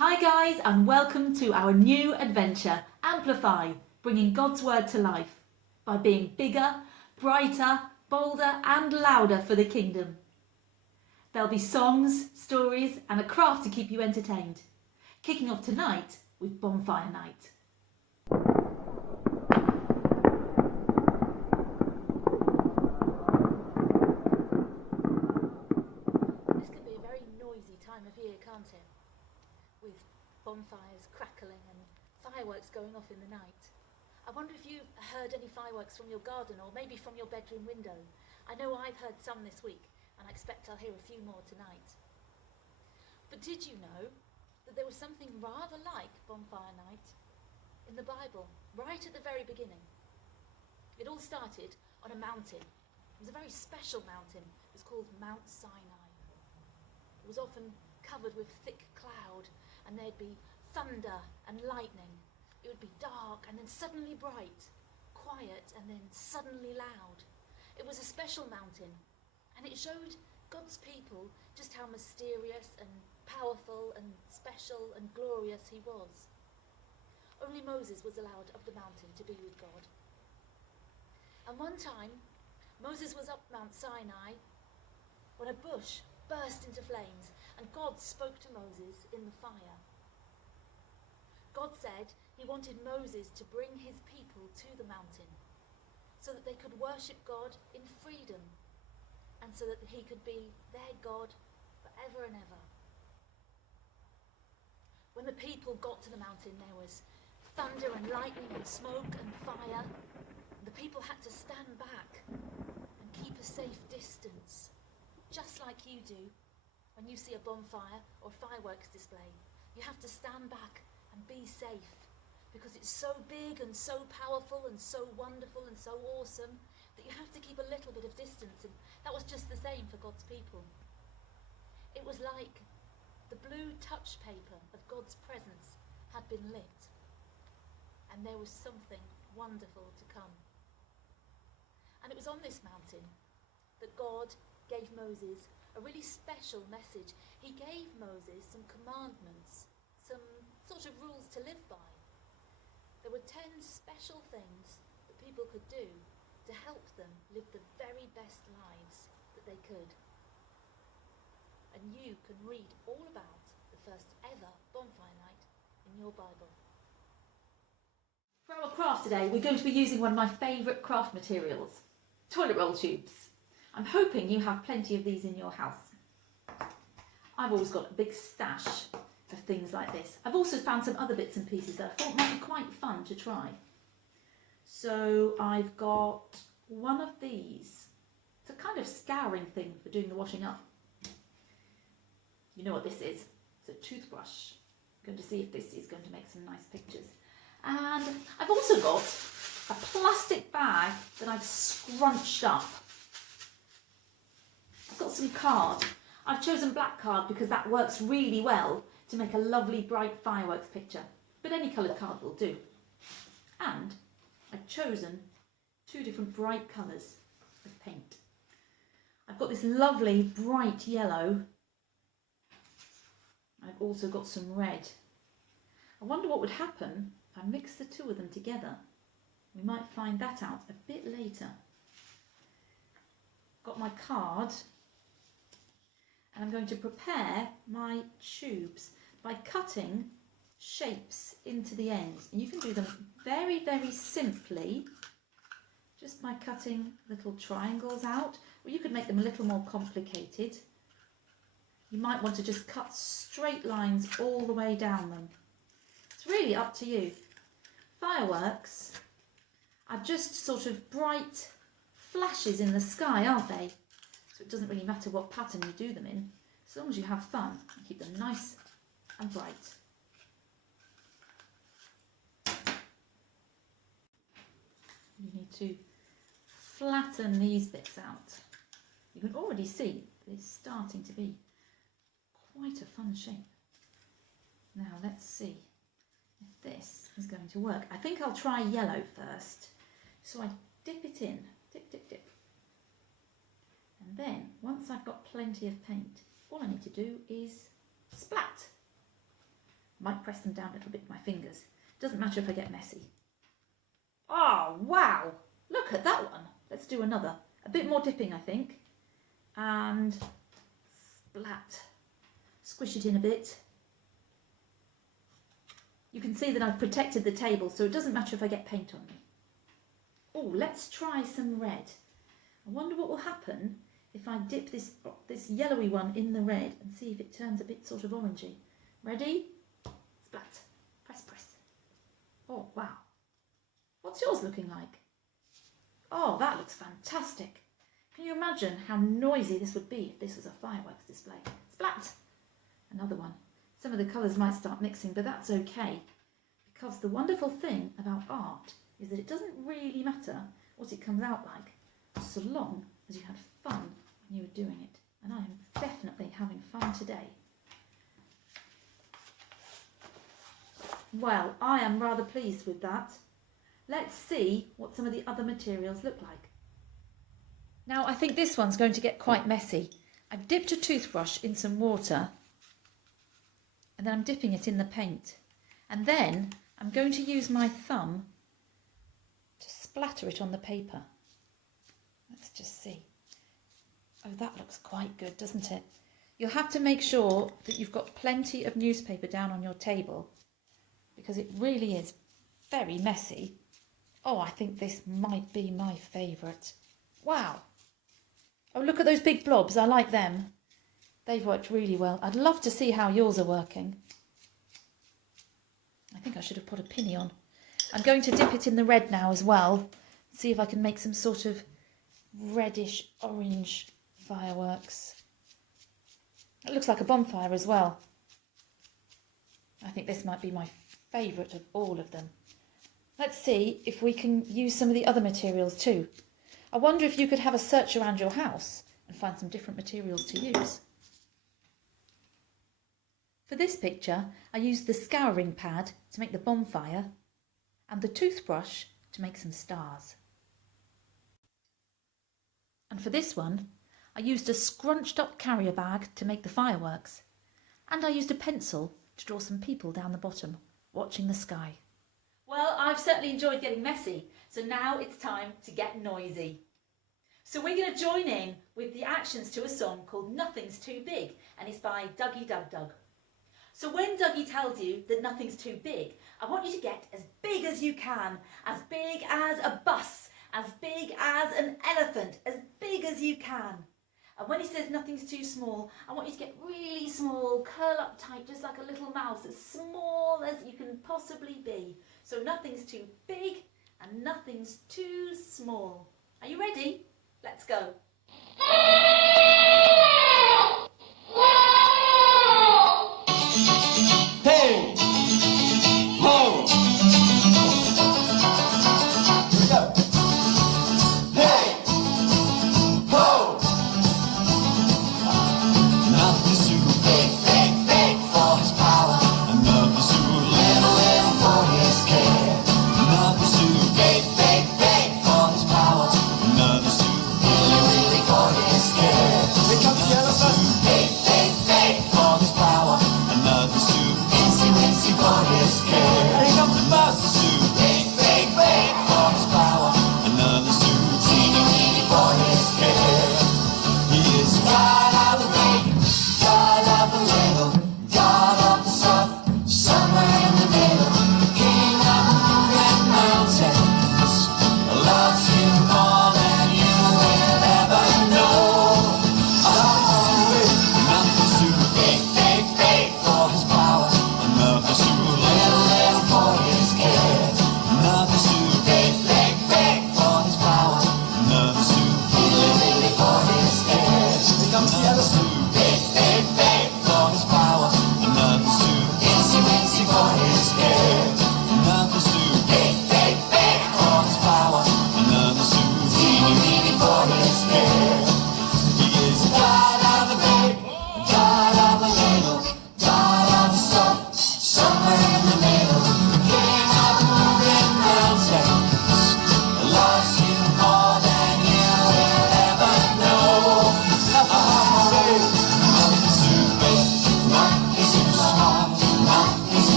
Hi guys, and welcome to our new adventure, Amplify, bringing God's word to life by being bigger, brighter, bolder and louder for the kingdom. There'll be songs, stories and a craft to keep you entertained. Kicking off tonight with Bonfire Night. This can be a very noisy time of year, can't it? With bonfires crackling and fireworks going off in the night. I wonder if you've heard any fireworks from your garden or maybe from your bedroom window. I know I've heard some this week and I expect I'll hear a few more tonight. But did you know that there was something rather like Bonfire Night in the Bible, right at the very beginning? It all started on a mountain. It was a very special mountain. It was called Mount Sinai. It was often covered with thick cloud, and there'd be thunder and lightning. It would be dark and then suddenly bright, quiet and then suddenly loud. It was a special mountain, and it showed God's people just how mysterious and powerful and special and glorious he was. Only Moses was allowed up the mountain to be with God. And one time, Moses was up Mount Sinai when a bush burst into flames, and God spoke to Moses in the fire. God said he wanted Moses to bring his people to the mountain so that they could worship God in freedom and so that he could be their God forever and ever. When the people got to the mountain, there was thunder and lightning and smoke and fire. The people had to stand back and keep a safe distance, just like you do when you see a bonfire or fireworks display. You have to stand back and be safe because it's so big and so powerful and so wonderful and so awesome that you have to keep a little bit of distance, and that was just the same for God's people. It was like the blue touch paper of God's presence had been lit, and there was something wonderful to come. And it was on this mountain that God gave Moses a really special message. He gave Moses some commandments, some sort of rules to live by. There were 10 special things that people could do to help them live the very best lives that they could. And you can read all about the first ever bonfire night in your Bible. For our craft today, we're going to be using one of my favourite craft materials, toilet roll tubes. I'm hoping you have plenty of these in your house. I've always got a big stash of things like this. I've also found some other bits and pieces that I thought might be quite fun to try. So I've got one of these. It's a kind of scouring thing for doing the washing up. You know what this is. It's a toothbrush. I'm going to see if this is going to make some nice pictures. And I've also got a plastic bag that I've scrunched up. I've got some card. I've chosen black card because that works really well to make a lovely bright fireworks picture, but any coloured card will do. And I've chosen 2 different bright colours of paint. I've got this lovely bright yellow. I've also got some red. I wonder what would happen if I mix the 2 of them together. We might find that out a bit later. Got my card, and I'm going to prepare my tubes by cutting shapes into the ends. And you can do them very, very simply, just by cutting little triangles out, or you could make them a little more complicated. You might want to just cut straight lines all the way down them. It's really up to you. Fireworks are just sort of bright flashes in the sky, aren't they? So it doesn't really matter what pattern you do them in, as long as you have fun and keep them nice and bright. You need to flatten these bits out. You can already see that it's starting to be quite a fun shape. Now let's see if this is going to work. I think I'll try yellow first. So I dip it in, dip, dip, dip. And then, once I've got plenty of paint, all I need to do is splat. Might press them down a little bit with my fingers. Doesn't matter if I get messy. Oh, wow. Look at that one. Let's do another. A bit more dipping, I think. And splat. Squish it in a bit. You can see that I've protected the table, so it doesn't matter if I get paint on me. Oh, let's try some red. I wonder what will happen if I dip this yellowy one in the red and see if it turns a bit sort of orangey. Ready? Splat. Press, press. Oh, wow. What's yours looking like? Oh, that looks fantastic. Can you imagine how noisy this would be if this was a fireworks display? Splat! Another one. Some of the colours might start mixing, but that's okay. Because the wonderful thing about art is that it doesn't really matter what it comes out like, so long as you had fun when you were doing it. And I am definitely having fun today. Well, I am rather pleased with that. Let's see what some of the other materials look like. Now, I think this one's going to get quite messy. I've dipped a toothbrush in some water and then I'm dipping it in the paint. And then I'm going to use my thumb to splatter it on the paper. Let's just see. Oh, that looks quite good, doesn't it? You'll have to make sure that you've got plenty of newspaper down on your table because it really is very messy. Oh, I think this might be my favourite. Wow. Oh, look at those big blobs. I like them. They've worked really well. I'd love to see how yours are working. I think I should have put a pinny on. I'm going to dip it in the red now as well. See if I can make some sort of reddish orange fireworks. It looks like a bonfire as well. I think this might be my favourite of all of them. Let's see if we can use some of the other materials too. I wonder if you could have a search around your house and find some different materials to use. For this picture, I used the scouring pad to make the bonfire and the toothbrush to make some stars. And for this one, I used a scrunched up carrier bag to make the fireworks, and I used a pencil to draw some people down the bottom watching the sky. Well, I've certainly enjoyed getting messy, so now it's time to get noisy. So we're going to join in with the actions to a song called Nothing's Too Big, and it's by Dougie Dug Dug. So when Dougie tells you that nothing's too big, I want you to get as big as you can, as big as a bus, as big as an elephant, as big as you can. And when he says nothing's too small, I want you to get really small, curl up tight, just like a little mouse, as small as you can possibly be. So nothing's too big and nothing's too small. Are you ready? Let's go. Hey! Ho! Here we go. Hey! Ho! Nothing's too big, big, big for his power. And nothing's too little, little for his care. Nothing's too big, big, big for his power. And nothing's too really, really for his care. Here comes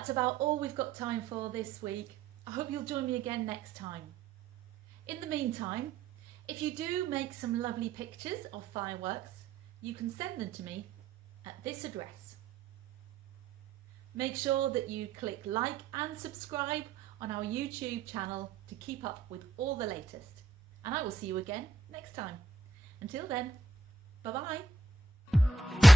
that's about all we've got time for this week. I hope you'll join me again next time. In the meantime, if you do make some lovely pictures of fireworks, you can send them to me at this address. Make sure that you click like and subscribe on our YouTube channel to keep up with all the latest. And I will see you again next time. Until then, bye-bye.